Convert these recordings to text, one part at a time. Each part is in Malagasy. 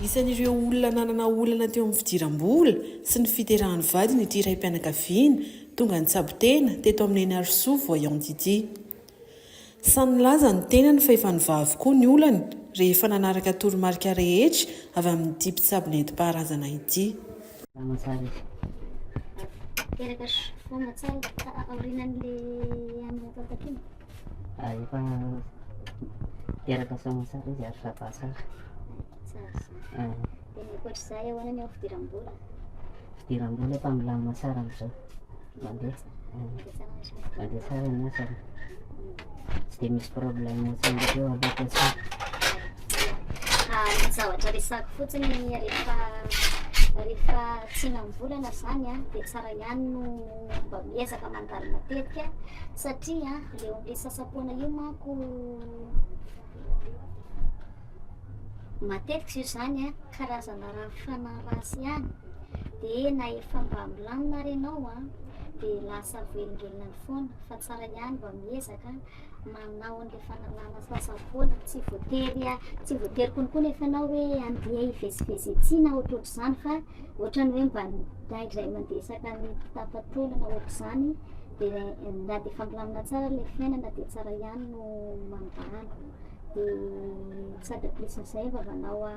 Isan'ireo olona nanana olana teo amin'ny fidiram-bola sy ny fiterahan'ny vadiny ity raim-pianakaviana tonga ny tsabo-tena teto amin'ny eny Arsoa voyant ity. Samy laza ny tenany fa efa nivaha avokoa ny olana rehefa nanaraka toromarika rehetra avy amin'ity mpitsabo nentim-paharazana ity. Teraka sama tsara izy ary favaha tsara. Ankoatr'izay ahoana ny fidiram-bola? Fidiram-bola efa milamina tsara amin'izao. Mandeha tsara ny asany. Tsy dia misy problème ohatrany eo aloha tsara. Ny zavatra resako fotsiny rehefa tsinam-bolana zany dia tsara ihany no mba miezaka mandalo matetika satria ilay omby sasapoana io manko matetika io zany karazana raha fanarasy ihany dia na efa mba milamina ary ianao dia lasa velongelona ny foana fa tsara ihany mba miezaka manao an'ilay fanalana sasapoana tsy voatery konkoa nefa ianao hoe andeha hivezivezy-tsiana ohatrohatr'izany fa ohatrany hoe mba midray mandesaka ny tapatolana ohatr'izany dia na dia efa milamina tsara ilay fiainana dia tsara ihany no mandalo dia sady ampisin'izay vavanao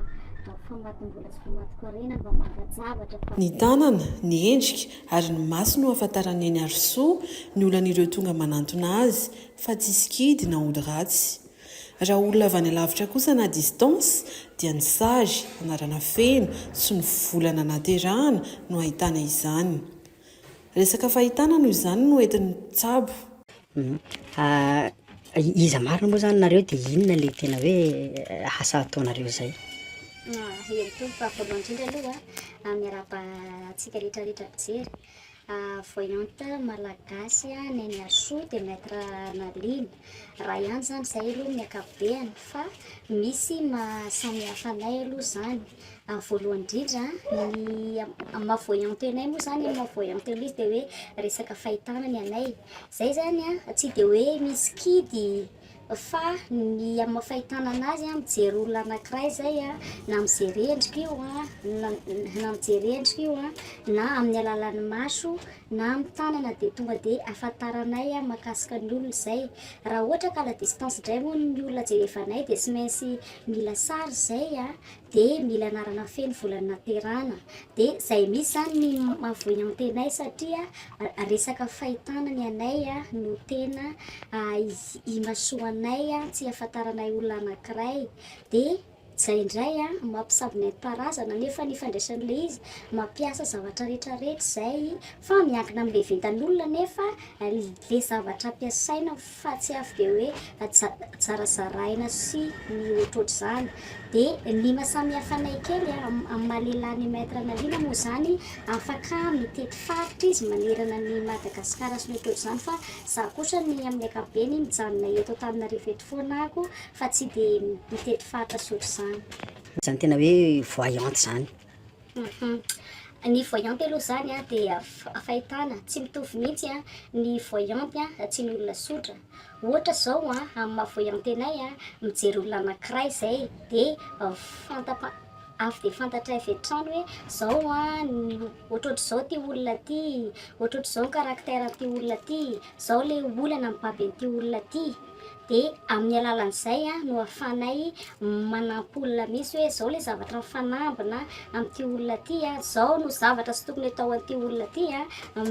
famatim-bola sy famati-karena mba mangajavatra ny tanana, ny endrika ary ny maso no ahafantarany eny Arsoa ny olan'ireo tonga manantona azy fa tsy sikidy na ody ratsy. Raha olona avy any alavitra kosa na distance dia ny sary, anarana feno sy ny volana naterahana no ahitana izany. Resaka fahitana no izany no entin'ny tsabo. Iza marina moa zany nareo dia inona ilay tena hoe asa ataonareo izay? Hery fa voalohany indrindra aloha miaraba-tsika rehetrarehetra mpijery voyante malagasy ny any Arsoa dia maître Naline raha ihany zany izay aloha ny ankapobeny fa misy mahasamihafa anay aloha zany. Voalohany indrindra ny maha-voyante anay moa zany maha-voyante aloha izy dia hoe resaka fahitana ny anay izay zany tsy dia hoe misy kidy fa ny amin'ny fahitana anazy mijery olona anankiray zay na mijery endrika io na mijery endrika io na amin'ny alalan'ny maso na amin'ny tanana dia tonga dia ahafantaranay mahakasika ny olona izay. Raha ohatra ka la distance indray moa ny olona jerefanay dia tsy maintsy mila sary izay dia mila anarana feno volana naterahana dia izay misy zany ny mahavoyante anay satria resaka fahitana ny anay no tena imasoanay tsy ahafantaranay olona anankiray dia izay indray mampisabo nentim-paharazana nefa ny fandraisan'ilay izy mampiasa zavatra rehetrarehetra izay fa miankina amin'ilay ventan'olona nefa ilay zavatra ampiasaina fa tsy afaka hoe zarazaraina sy ny ohatrohatr'izany. Dia ny mahasamihafa anay kely amin'ny mahalehilahy maître Naline moa zany afaka mitety faritra izy manerana ny Madagasikara sy ny ohatrohatr'izany fa za kosa ny amin'ny ankapobeny mijanona eto Antananarivo eto foana ako fa tsy dia mitety faritra sy ohatr'izany. Zany tena hoe voyante zany. Ny voyante aloha zany dia fahitana tsy mitovy mihitsy ny voyante tsy ny olona sotra. Ohatra zao amin'ny maha-voyante anay mijery olona anankiray izay dia avy dia fantatray avy hatrany hoe zao ohatrohatr'izao ty olona ty, ohatrohatr'izao ny karaktera ty olona ty, zao ilay olana mibaby an'ity olona ty. Dia amin'ny alalan'izay no ahafahanay manampy olona misy hoe zao ilay zavatra mifanambina amin'ity olona ty, zao no zavatra sy tokony atao amin'ity olona ty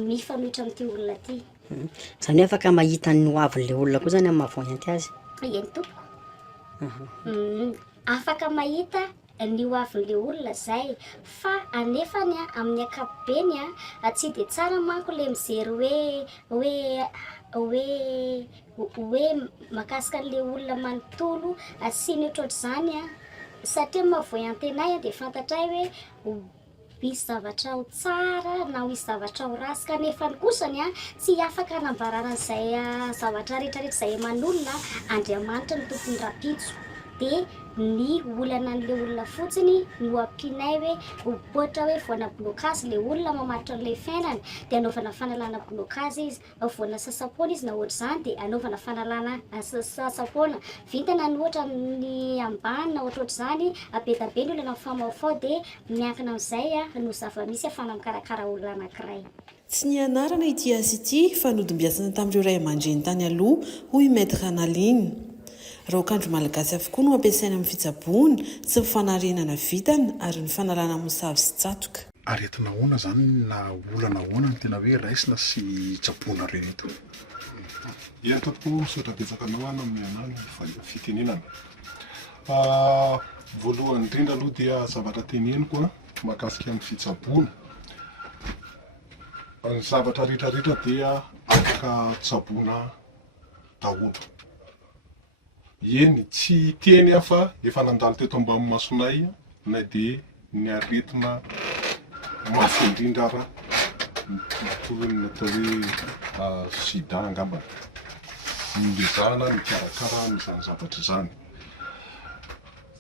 mifanohitra amin'ity olona ty. Zany hoe afaka mahita ny hoavin'ilay olona koa zany amin'ny maha-voyante azy? Eny tompoko. Afaka mahita ny hoavin'ilay olona izay fa anefany amin'ny ankapobeny tsy dia tsara manko ilay mijery hoe mahakasika an'ilay olona manontolo sy ny ohatrohatr'izany satria maha-voyante anay dia fantatray hoe misy zavatra ho tsara na misy zavatra ho rasy kanefa ny kosany tsy afaka hanambarana izay zavatra rehetrarehetra izay eman'olona Andriamanitra ny tompony rapitso dia ny olana an'ilay olona fotsiny no ampianay hoe ohatra hoe voana blokazy ilay olona mamatotra an'ilay fiainana dia anaovana fanalana blokazy izy, voana sasapoana izy na ohatr'izany dia anaovana fanalana sasapoana vintana ny ohatra ny ambany na ohatrohatr'izany apetabe ny olana amin'ny famafao dia miankina amin'izay no zava-misy ahafana mikarakara olona anankiray. Tsy ny anarana ity asa ity fa nodim-biasana tamin'ireo ray aman-dreny tany aloha hoy Maître Analine. Raokandro malagasy avokoa no ampiasaina amin'ny fitsaboana sy ny fanarenana vitana ary ny fanalana mosavy sy tsatoka. Aretina ahoana zany na olana ahoana ny tena hoe raisina sy tsaboana reheto? Ia tompoko misaotra betsaka anao amin'ny anany fitenenana. Voalohany indrindra aloha dia zavatra teneniko mahakasika amin'ny fitsaboana. Ny zavatra rehetrarehetra dia afaka tsaboana daholo. Eny tsy teny fa efa nandalo teto ambany masonay na dia ny aretina mafy indrindra ara toy ny atao hoe sida angamba. Nilezahana ny karakara n'izany zavatra izany.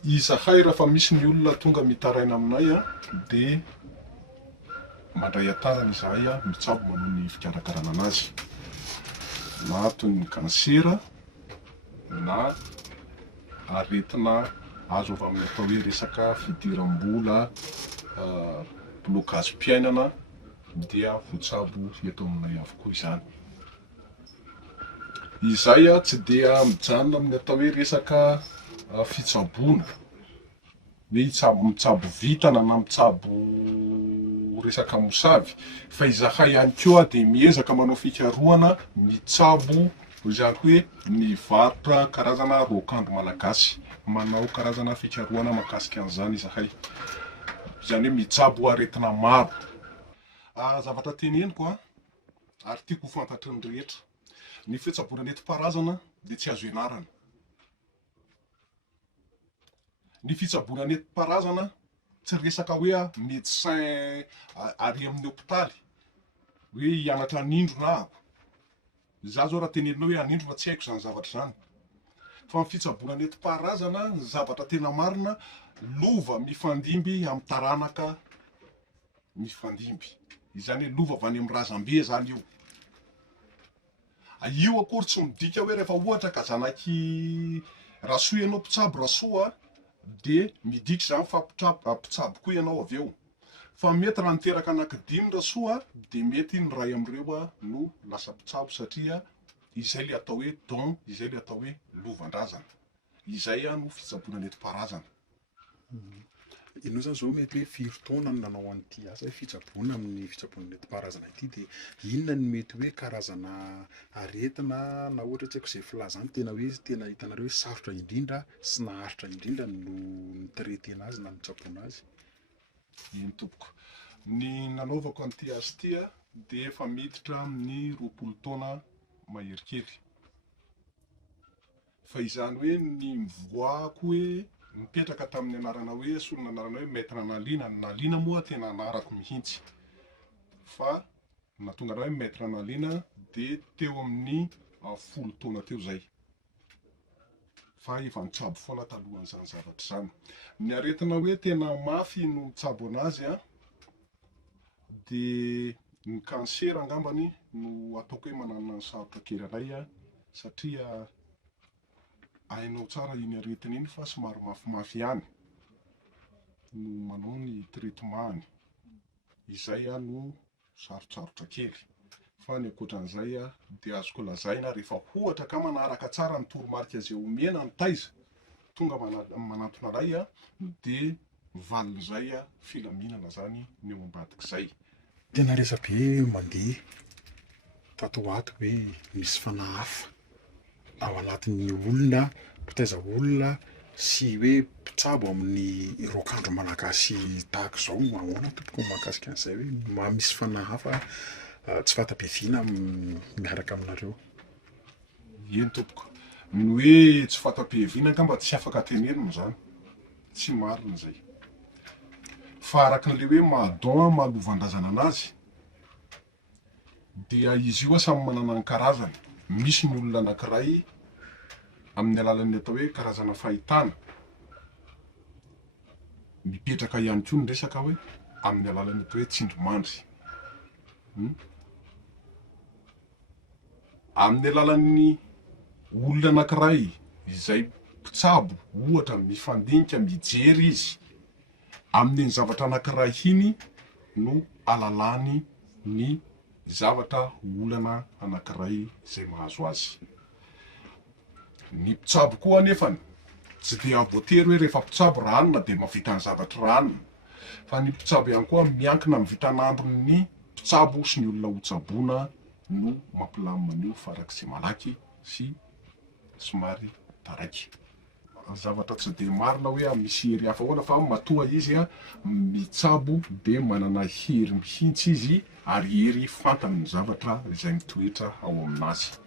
Izahay raha misy ny olona tonga mitaraina aminay dia mandray antanana izahay mitsabo manao ny fikarakarana anazy. Na toy ny kansera na aretina azo avy amin'ny atao hoe resaka fidiram-bola, blokazy-piainana dia voatsabo eto aminay avokoa izany. Izay tsy dia mijanona amin'ny atao hoe resaka fitsaboana, hoe mitsabo vitana na mitsabo resaka mosavy, fa izahay ihany koa dia miezaka manao fikarohana mitsabo izany hoe mivarotra karazana raokandro malagasy, manao karazana fikarohana mahakasika an'izany izahay. Izany hoe mitsabo aretina maro. Zavatra teneniko ary tiako ho fantatry ny rehetra, ny fitsaboana nentim-paharazana dia tsy azo ianarana. Ny fitsaboana nentim-paharazana tsy resaka hoe médecin ary amin'ny hôpitaly hoe hianatra anindro na ako. Za zao raha teneninao hoe anindro fa tsy haiko izany zavatra izany. Fa ny fitsaboana nentim-paharazana ny zavatra tena marina, lova mifandimby amin'ny taranaka mifandimby. Izany hoe lova avy any amin'ny razambe izany io. Io akory tsy midika hoe rehefa ohatra ka zanaky rasoa ianao mpitsabo rasoa dia midika izany fa mpitsabo koa ianao avy eo. Fa mety raha niteraka anankidimy rasoa dia mety ny ray amin'ireo no lasa mpitsabo satria izay le atao hoe don, izay le atao hoe lovandrazana. Izay no fitsaboana nentim-paharazana. Ianao zany zao mety hoe firy taona no nanao an'ity asa fitsaboana amin'ny fitsaboana nentim-paharazana ity, dia inona ny mety hoe karazana aretina na ohatra tsy haiko izay filazana tena hoe tena hitanareo hoe sarotra indrindra sy naharitra indrindra no nitretena azy na nitsaboana azy? Iny tompoko. Ny nanaovako an'ity asa ity dia efa miditra amin'ny 20 taona maherikely. Fa izany hoe ny mivoako hoe mipetraka tamin'ny anarana hoe solona anarana hoe Maître Analine. Analine moa tena anarako mihitsy. Fa nahatonga hoe Maître Analine dia teo amin'ny 10 taona teo zay. Fa efa nitsabo foana talohan'izany zavatra izany. Ny aretina hoe tena mafy no mitsabo anazy dia ny kansera angambany no ataoko hoe manana ny sarotra kely anay satria hainao tsara iny aretina iny fa somary mafimafy ihany no manao ny traitement-any. Izay no sarotsarotra kely. Fa ny ankoatran'izay dia azoko lazaina rehefa ohatra ka manaraka tsara ny toromarika izay omena ny taiza tonga manantona anay dia valin'izay filaminana zany ny eo ambadik'izay. Tena resabe mandeha tato ato hoe misy fanahafa ao anatin'ny olona, mpitaiza olona sy hoe mpitsabo amin'ny raokandro malagasy tahaka izao. Ahoana tompoko mahakasika an'izay hoe misy fanahafa tsy fatapiaviana miaraka aminareo? Eny tompoko. Ny hoe tsy fatapiaviana angamba tsy afaka tenenina izany. Tsy marina izay. Fa arakin'ilay hoe mahadon mahalovandrazana anazy dia izy io samy manana ny karazany. Misy ny olona anankiray amin'ny alalan'ny atao hoe karazana fahitana mipetraka ihany koa ny resaka hoe amin'ny alalan'ny hoe tsindrimandry. Amin'ny alalan'ny olona anankiray izay mpitsabo ohatra mifandinika mijery izy amin'ny zavatra anankiray iny no alalany ny zavatra olana anankiray izay mahazo azy. Ny mpitsabo koa anefany tsy dia voatery hoe rehefa mpitsabo ranona dia mavita ny zavatra ranona, fa ny mpitsabo ihany koa miankina amin'ny vitan'andron'ny mpitsabo sy ny olona hotsaboana no mampilamina an'io farak'izay malaky sy somary taraiky. Zavatra tsy dia marina hoe misy hery hafa ahoana fa matoa izy mitsabo dia manana hery mihitsy izy ary hery fantany ny zavatra izay mitoetra ao aminazy.